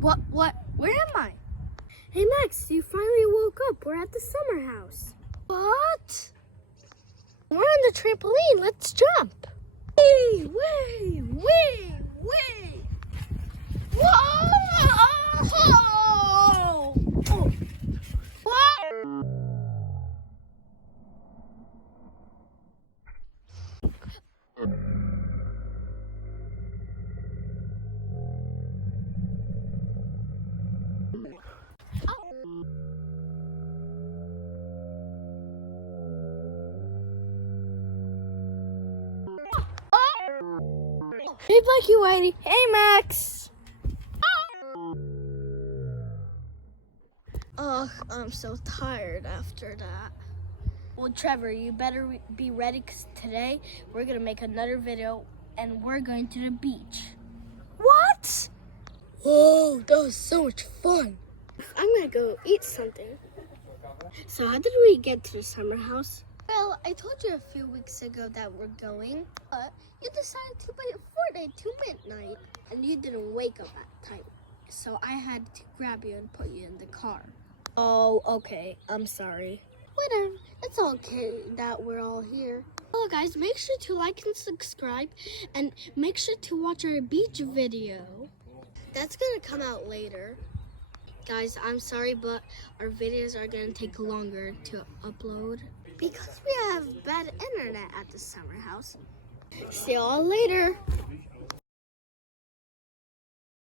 Where am I? Hey Max, you finally woke up. We're at the summer house. What? We're on the trampoline. Let's jump. Wait. Whoa! Oh. What? Hey Blackie Whitey. Hey Max. Ugh, I'm so tired after that. Well, Trevor, you better be ready because today we're going to make another video and we're going to the beach. What? Whoa, that was so much fun. I'm going to go eat something. So how did we get to the summer house? Well, I told you a few weeks ago that we're going, but you decided to wait 4 days to midnight and you didn't wake up at time. So I had to grab you and put you in the car. Oh, okay. I'm sorry. Whatever. It's okay that we're all here. Hello guys, make sure to like and subscribe and make sure to watch our beach video. That's gonna come out later. Guys, I'm sorry, but our videos are gonna take longer to upload because we have bad internet at the summer house. See y'all later.